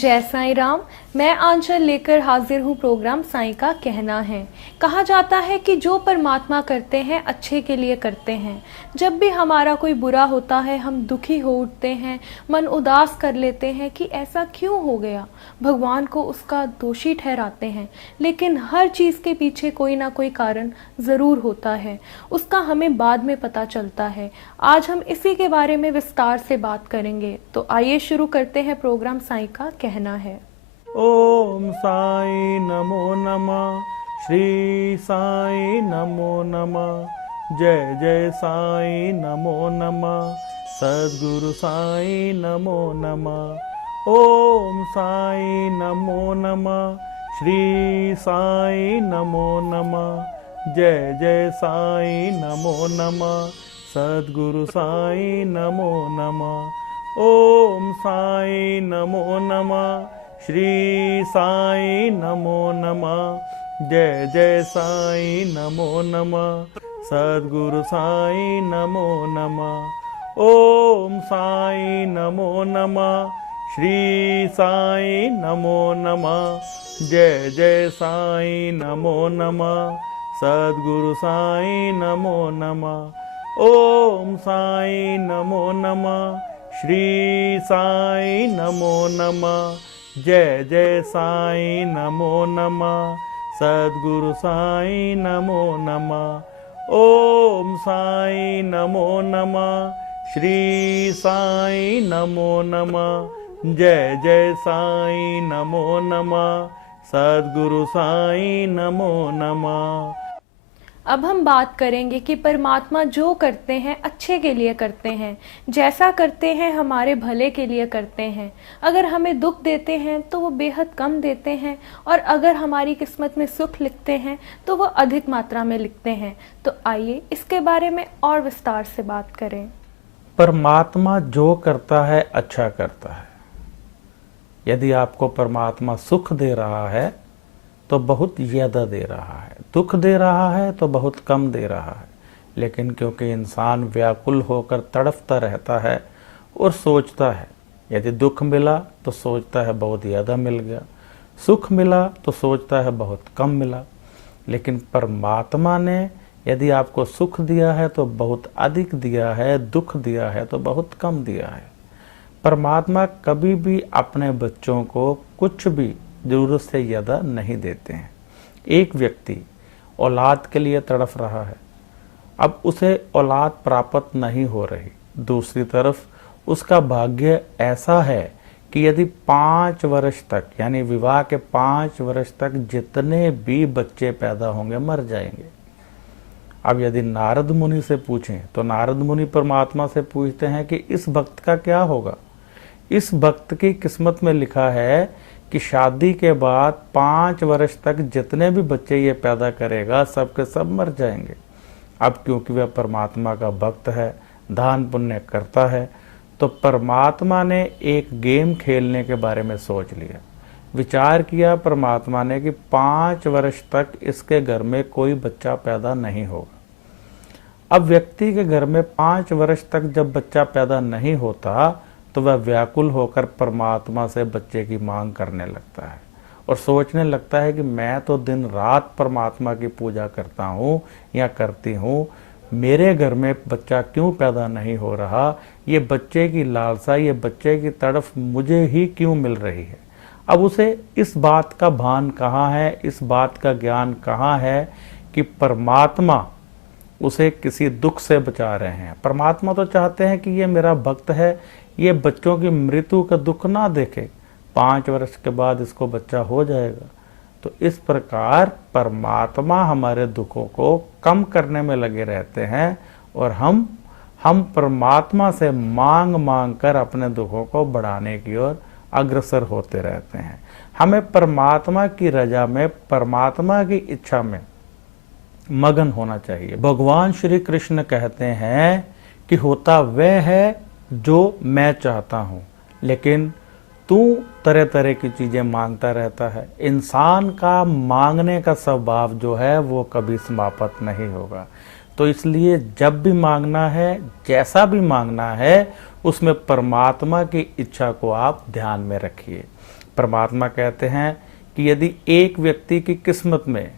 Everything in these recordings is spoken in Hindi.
जय साईं राम। मैं आंचल लेकर हाजिर हूँ प्रोग्राम साईं का कहना है। कहा जाता है कि जो परमात्मा करते हैं अच्छे के लिए करते हैं। जब भी हमारा कोई बुरा होता है हम दुखी हो उठते हैं, मन उदास कर लेते हैं कि ऐसा क्यों हो गया। भगवान को उसका दोषी ठहराते हैं, लेकिन हर चीज़ के पीछे कोई ना कोई कारण ज़रूर होता है। उसका हमें बाद में पता चलता है। आज हम इसी के बारे में विस्तार से बात करेंगे। तो आइए शुरू करते हैं प्रोग्राम साईं का कहना है। ओम साई नमो नमः। श्री साई नमो नमः। जय जय साई नमो नमः। सद्गुरु साई नमो नमः। ओम साई नमो नमः। श्री साई नमो नमः। जय जय साई नमो नमः। सद्गुरु साई नमो नमः। ओम साई नमो नमः। श्री साई नमो नमः। जय जय साई नमो नमः। सद्गुरु साई नमो नमः। ओम साई नमो नमः। श्री साई नमो नमः। जय जय साई नमो नमः। सद्गुरु साई नमो नमः। ओम साई नमो नमः। श्री साई नमो नमः। जय जय साई नमो नमः। सद्गुरु साई नमो नमः। ओम साई नमो नमः। श्री साई नमो नमः। जय जय साई नमो नमः। सद्गुरु साई नमो नमः। अब हम बात करेंगे कि परमात्मा जो करते हैं अच्छे के लिए करते हैं। जैसा करते हैं हमारे भले के लिए करते हैं। अगर हमें दुख देते हैं तो वो बेहद कम देते हैं, और अगर हमारी किस्मत में सुख लिखते हैं तो वो अधिक मात्रा में लिखते हैं। तो आइए इसके बारे में और विस्तार से बात करें। परमात्मा जो करता है अच्छा करता है। यदि आपको परमात्मा सुख दे रहा है तो बहुत ज़्यादा दे रहा है, दुख दे रहा है तो बहुत कम दे रहा है। लेकिन क्योंकि इंसान व्याकुल होकर तड़पता रहता है और सोचता है, यदि दुख मिला तो सोचता है बहुत ज़्यादा मिल गया, सुख मिला तो सोचता है बहुत कम मिला। लेकिन परमात्मा ने यदि आपको सुख दिया है तो बहुत अधिक दिया है, दुख दिया है तो बहुत कम दिया है। परमात्मा कभी भी अपने बच्चों को कुछ भी ज़रूरत से ज़्यादा नहीं देते हैं। एक व्यक्ति औलाद के लिए तड़फ रहा है, अब उसे औलाद प्राप्त नहीं हो रही। दूसरी तरफ उसका भाग्य ऐसा है कि यदि 5 वर्ष तक, यानी विवाह के 5 वर्ष तक जितने भी बच्चे पैदा होंगे मर जाएंगे। अब यदि नारद मुनि से पूछें तो नारद मुनि परमात्मा से पूछते हैं कि इस भक्त का क्या होगा। इस भक्त की किस्मत में लिखा है कि शादी के बाद 5 वर्ष तक जितने भी बच्चे ये पैदा करेगा सबके सब मर जाएंगे। अब क्योंकि वह परमात्मा का भक्त है, दान पुण्य करता है, तो परमात्मा ने एक गेम खेलने के बारे में सोच लिया। विचार किया परमात्मा ने कि 5 वर्ष तक इसके घर में कोई बच्चा पैदा नहीं होगा। अब व्यक्ति के घर में 5 वर्ष तक जब बच्चा पैदा नहीं होता तो वह व्याकुल होकर परमात्मा से बच्चे की मांग करने लगता है और सोचने लगता है कि मैं तो दिन रात परमात्मा की पूजा करता हूँ या करती हूँ, मेरे घर में बच्चा क्यों पैदा नहीं हो रहा। ये बच्चे की लालसा, ये बच्चे की तड़फ मुझे ही क्यों मिल रही है। अब उसे इस बात का भान कहाँ है, इस बात का ज्ञान कहाँ है कि परमात्मा उसे किसी दुख से बचा रहे हैं। परमात्मा तो चाहते हैं कि ये मेरा भक्त है, ये बच्चों की मृत्यु का दुख ना देखे, 5 वर्ष के बाद इसको बच्चा हो जाएगा। तो इस प्रकार परमात्मा हमारे दुखों को कम करने में लगे रहते हैं और हम परमात्मा से मांग मांग कर अपने दुखों को बढ़ाने की ओर अग्रसर होते रहते हैं। हमें परमात्मा की रजा में, परमात्मा की इच्छा में मगन होना चाहिए। भगवान श्री कृष्ण कहते हैं कि होता वह है जो मैं चाहता हूँ, लेकिन तू तरह तरह की चीज़ें मांगता रहता है। इंसान का मांगने का स्वभाव जो है वो कभी समाप्त नहीं होगा। तो इसलिए जब भी मांगना है, जैसा भी मांगना है, उसमें परमात्मा की इच्छा को आप ध्यान में रखिए। परमात्मा कहते हैं कि यदि एक व्यक्ति की किस्मत में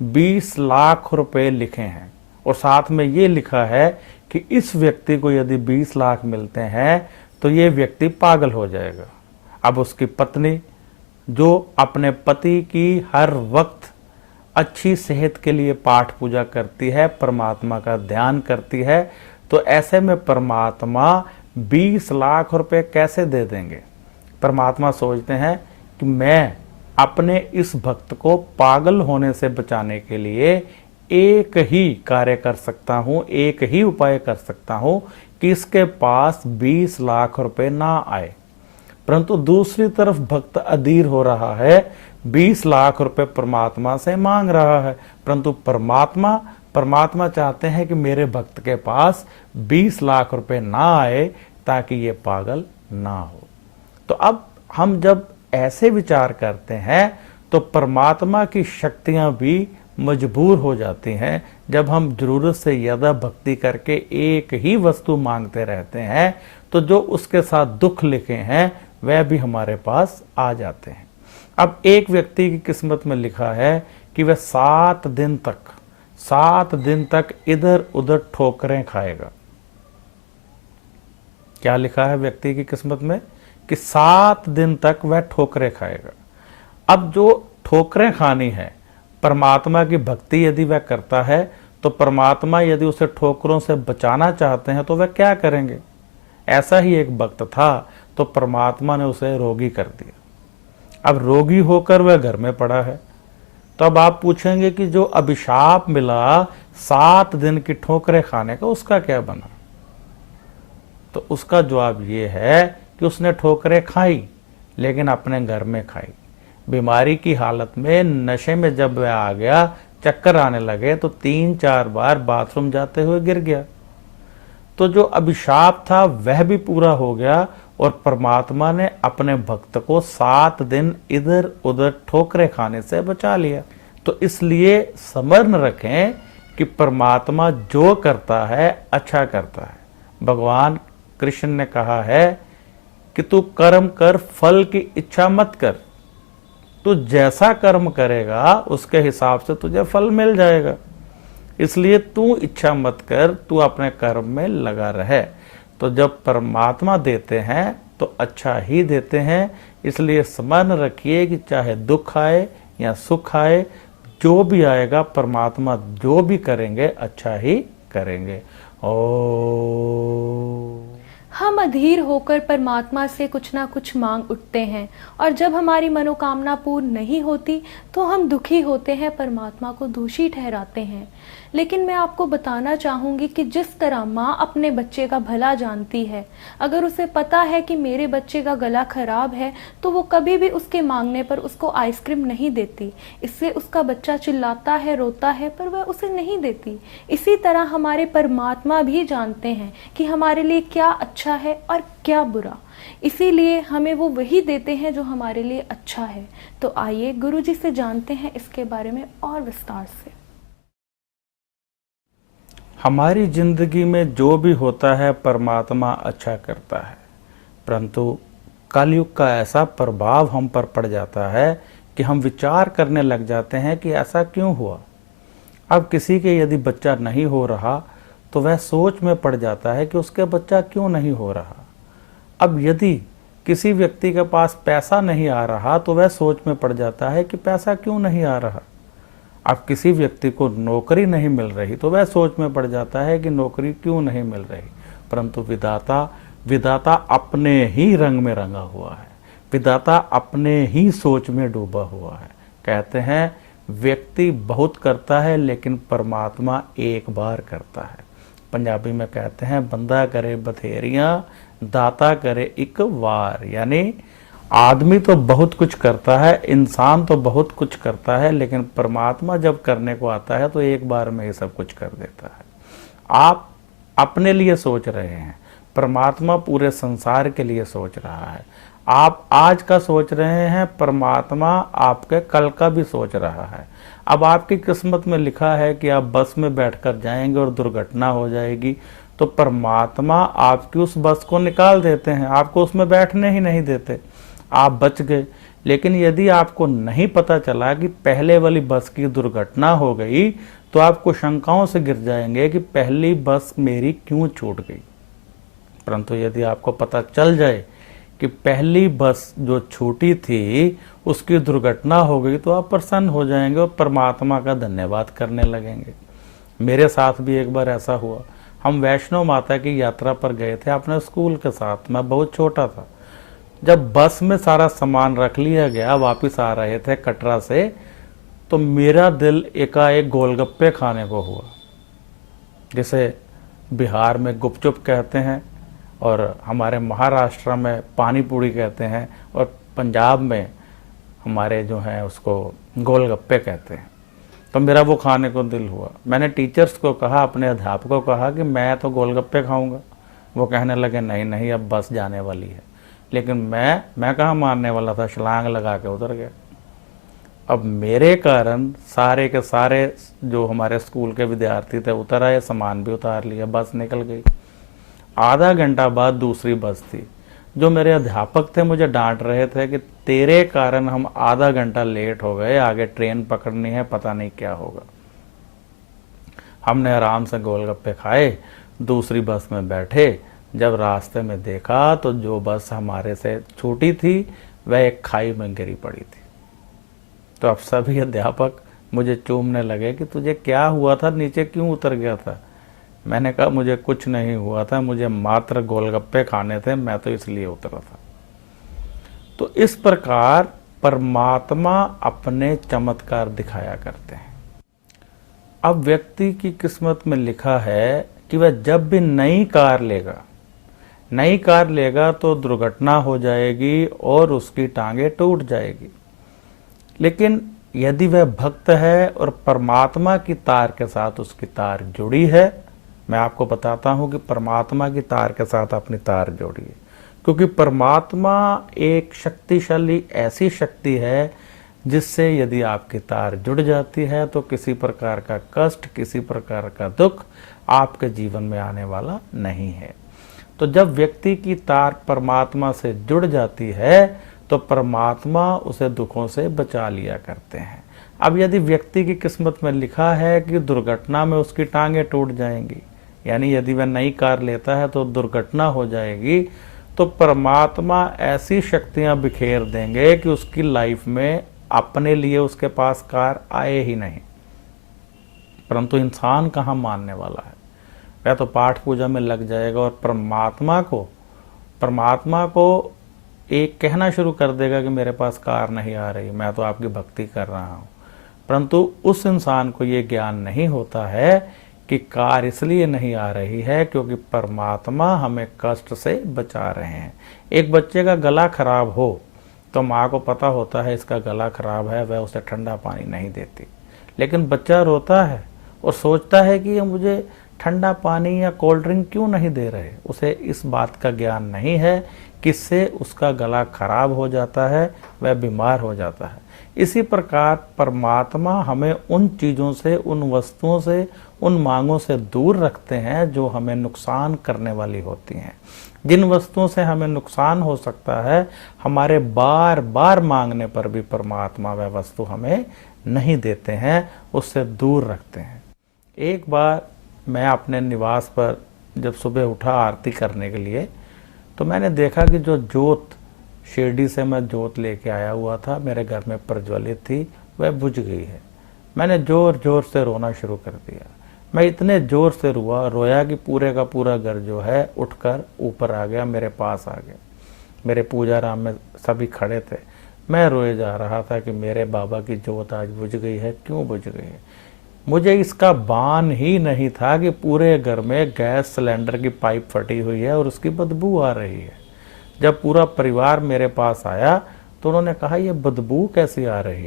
20 लाख रुपए लिखे हैं और साथ में ये लिखा है कि इस व्यक्ति को यदि 20 लाख मिलते हैं तो ये व्यक्ति पागल हो जाएगा। अब उसकी पत्नी जो अपने पति की हर वक्त अच्छी सेहत के लिए पाठ पूजा करती है, परमात्मा का ध्यान करती है, तो ऐसे में परमात्मा 20 लाख रुपए कैसे दे देंगे। परमात्मा सोचते हैं कि मैं अपने इस भक्त को पागल होने से बचाने के लिए एक ही कार्य कर सकता हूं, एक ही उपाय कर सकता हूं कि इसके पास 20 लाख रुपए ना आए। परंतु दूसरी तरफ भक्त अधीर हो रहा है, 20 लाख रुपए परमात्मा से मांग रहा है, परंतु परमात्मा चाहते हैं कि मेरे भक्त के पास 20 लाख रुपए ना आए ताकि ये पागल ना हो। तो अब हम जब ऐसे विचार करते हैं तो परमात्मा की शक्तियां भी मजबूर हो जाती हैं। जब हम जरूरत से ज्यादा भक्ति करके एक ही वस्तु मांगते रहते हैं तो जो उसके साथ दुख लिखे हैं वह भी हमारे पास आ जाते हैं। अब एक व्यक्ति की किस्मत में लिखा है कि वह 7 दिन तक इधर उधर ठोकरें खाएगा। क्या लिखा है व्यक्ति की किस्मत में कि 7 दिन तक वह ठोकरें खाएगा। अब जो ठोकरें खानी है, परमात्मा की भक्ति यदि वह करता है तो परमात्मा यदि उसे ठोकरों से बचाना चाहते हैं तो वह क्या करेंगे। ऐसा ही एक भक्त था तो परमात्मा ने उसे रोगी कर दिया। अब रोगी होकर वह घर में पड़ा है। तो अब आप पूछेंगे कि जो अभिशाप मिला 7 दिन की ठोकरें खाने का, उसका क्या बना। तो उसका जवाब ये है कि उसने ठोकरें खाई लेकिन अपने घर में खाई। बीमारी की हालत में नशे में जब वह आ गया, चक्कर आने लगे तो 3-4 बार बाथरूम जाते हुए गिर गया। तो जो अभिशाप था वह भी पूरा हो गया और परमात्मा ने अपने भक्त को 7 दिन इधर उधर ठोकरें खाने से बचा लिया। तो इसलिए स्मरण रखें कि परमात्मा जो करता है अच्छा करता है। भगवान कृष्ण ने कहा है कि तू कर्म कर, फल की इच्छा मत कर। तू जैसा कर्म करेगा उसके हिसाब से तुझे फल मिल जाएगा। इसलिए तू इच्छा मत कर, तू अपने कर्म में लगा रहे। तो जब परमात्मा देते हैं तो अच्छा ही देते हैं। इसलिए स्मरण रखिए कि चाहे दुख आए या सुख आए, जो भी आएगा परमात्मा जो भी करेंगे अच्छा ही करेंगे। हम अधीर होकर परमात्मा से कुछ ना कुछ मांग उठते हैं और जब हमारी मनोकामना पूर्ण नहीं होती तो हम दुखी होते हैं, परमात्मा को दोषी ठहराते हैं। लेकिन मैं आपको बताना चाहूँगी कि जिस तरह माँ अपने बच्चे का भला जानती है, अगर उसे पता है कि मेरे बच्चे का गला खराब है तो वो कभी भी उसके मांगने पर उसको आइसक्रीम नहीं देती। इससे उसका बच्चा चिल्लाता है, रोता है, पर वह उसे नहीं देती। इसी तरह हमारे परमात्मा भी जानते हैं कि हमारे लिए क्या अच्छा है और क्या बुरा, इसीलिए हमें वो वही देते हैं जो हमारे लिए अच्छा है। तो आइए गुरु जी से जानते हैं इसके बारे में और विस्तार से। हमारी जिंदगी में जो भी होता है परमात्मा अच्छा करता है, परंतु कलयुग का ऐसा प्रभाव हम पर पड़ जाता है कि हम विचार करने लग जाते हैं कि ऐसा क्यों हुआ। अब किसी के यदि बच्चा नहीं हो रहा तो वह सोच में पड़ जाता है कि उसके बच्चा क्यों नहीं हो रहा। अब यदि किसी व्यक्ति के पास पैसा नहीं आ रहा तो वह सोच में पड़ जाता है कि पैसा क्यों नहीं आ रहा। अब किसी व्यक्ति को नौकरी नहीं मिल रही तो वह सोच में पड़ जाता है कि नौकरी क्यों नहीं मिल रही। परंतु विधाता अपने ही रंग में रंगा हुआ है, विधाता अपने ही सोच में डूबा हुआ है। कहते हैं व्यक्ति बहुत करता है लेकिन परमात्मा एक बार करता है। पंजाबी में कहते हैं बंदा करे बथेरियां, दाता करे एक वार। यानी आदमी तो बहुत कुछ करता है, इंसान तो बहुत कुछ करता है, लेकिन परमात्मा जब करने को आता है तो एक बार में ही सब कुछ कर देता है। आप अपने लिए सोच रहे हैं, परमात्मा पूरे संसार के लिए सोच रहा है। आप आज का सोच रहे हैं, परमात्मा आपके कल का भी सोच रहा है। अब आपकी किस्मत में लिखा है कि आप बस में बैठकर जाएंगे और दुर्घटना हो जाएगी, तो परमात्मा आपकी उस बस को निकाल देते हैं, आपको उसमें बैठने ही नहीं देते, आप बच गए। लेकिन यदि आपको नहीं पता चला कि पहले वाली बस की दुर्घटना हो गई, तो आपको शंकाओं से गिर जाएंगे कि पहली बस मेरी क्यों छूट गई। परंतु यदि आपको पता चल जाए कि पहली बस जो छूटी थी उसकी दुर्घटना हो गई, तो आप प्रसन्न हो जाएंगे और परमात्मा का धन्यवाद करने लगेंगे। मेरे साथ भी एक बार ऐसा हुआ। हम वैष्णो माता की यात्रा पर गए थे अपने स्कूल के साथ। मैं बहुत छोटा था। जब बस में सारा सामान रख लिया गया, वापस आ रहे थे कटरा से, तो मेरा दिल एकाएक गोलगप्पे खाने को हुआ, जिसे बिहार में गुपचुप कहते हैं और हमारे महाराष्ट्र में पानी पूड़ी कहते हैं और पंजाब में हमारे जो हैं उसको गोलगप्पे कहते हैं। तो मेरा वो खाने को दिल हुआ। मैंने टीचर्स को कहा, अपने अध्यापकों को कहा कि मैं तो गोलगप्पे खाऊंगा। वो कहने लगे नहीं नहीं, अब बस जाने वाली है। लेकिन मैं कहाँ मानने वाला था, छलांग लगा के उतर गया। अब मेरे कारण सारे के सारे जो हमारे स्कूल के विद्यार्थी थे उतर आए, सामान भी उतार लिया, बस निकल गई। आधा घंटा बाद दूसरी बस थी। जो मेरे अध्यापक थे मुझे डांट रहे थे कि तेरे कारण हम आधा घंटा लेट हो गए, आगे ट्रेन पकड़नी है, पता नहीं क्या होगा। हमने आराम से गोलगप्पे खाए, दूसरी बस में बैठे। जब रास्ते में देखा तो जो बस हमारे से छोटी थी वह एक खाई में गिरी पड़ी थी। तो अब सभी अध्यापक मुझे चूमने लगे कि तुझे क्या हुआ था, नीचे क्यों उतर गया था। मैंने कहा मुझे कुछ नहीं हुआ था, मुझे मात्र गोलगप्पे खाने थे, मैं तो इसलिए उतरा था। तो इस प्रकार परमात्मा अपने चमत्कार दिखाया करते हैं। अब व्यक्ति की किस्मत में लिखा है कि वह जब भी नई कार लेगा तो दुर्घटना हो जाएगी और उसकी टांगे टूट जाएगी। लेकिन यदि वह भक्त है और परमात्मा की तार के साथ उसकी तार जुड़ी है, मैं आपको बताता हूं कि परमात्मा की तार के साथ अपनी तार जोड़िए, क्योंकि परमात्मा एक शक्तिशाली ऐसी शक्ति है जिससे यदि आपकी तार जुड़ जाती है तो किसी प्रकार का कष्ट, किसी प्रकार का दुख आपके जीवन में आने वाला नहीं है। तो जब व्यक्ति की तार परमात्मा से जुड़ जाती है तो परमात्मा उसे दुखों से बचा लिया करते हैं। अब यदि व्यक्ति की किस्मत में लिखा है कि दुर्घटना में उसकी टांगे टूट जाएंगी, यानी यदि वह नई कार लेता है तो दुर्घटना हो जाएगी, तो परमात्मा ऐसी शक्तियां बिखेर देंगे कि उसकी लाइफ में अपने लिए उसके पास कार आए ही नहीं। परंतु इंसान कहाँ मानने वाला है, वह तो पाठ पूजा में लग जाएगा और परमात्मा को एक कहना शुरू कर देगा कि मेरे पास कार नहीं आ रही, मैं तो आपकी भक्ति कर रहा हूँ। परंतु उस इंसान को ये ज्ञान नहीं होता है कि कार इसलिए नहीं आ रही है क्योंकि परमात्मा हमें कष्ट से बचा रहे हैं। एक बच्चे का गला खराब हो तो माँ को पता होता है इसका गला खराब है, वह उसे ठंडा पानी नहीं देती। लेकिन बच्चा रोता है और सोचता है कि ये मुझे ठंडा पानी या कोल्ड ड्रिंक क्यों नहीं दे रहे। उसे इस बात का ज्ञान नहीं है कि इससे उसका गला खराब हो जाता है, वह बीमार हो जाता है। इसी प्रकार परमात्मा हमें उन चीज़ों से, उन वस्तुओं से, उन मांगों से दूर रखते हैं जो हमें नुकसान करने वाली होती हैं। जिन वस्तुओं से हमें नुकसान हो सकता है, हमारे बार बार मांगने पर भी परमात्मा वह वस्तु हमें नहीं देते हैं, उससे दूर रखते हैं। एक बार मैं अपने निवास पर जब सुबह उठा आरती करने के लिए, तो मैंने देखा कि जो जोत शिरडी से मैं जोत लेके आया हुआ था, मेरे घर में प्रज्वलित थी, वह बुझ गई है। मैंने जोर जोर से रोना शुरू कर दिया। मैं इतने जोर से रोया कि पूरे का पूरा घर जो है उठकर ऊपर आ गया, मेरे पास आ गया। मेरे पूजा राम में सभी खड़े थे। मैं रोए जा रहा था कि मेरे बाबा की जोत आज बुझ गई है, क्यों बुझ गई है। मुझे इसका भान ही नहीं था कि पूरे घर में गैस सिलेंडर की पाइप फटी हुई है और उसकी बदबू आ रही है। जब पूरा परिवार मेरे पास आया तो उन्होंने कहा, यह बदबू कैसी आ रही है।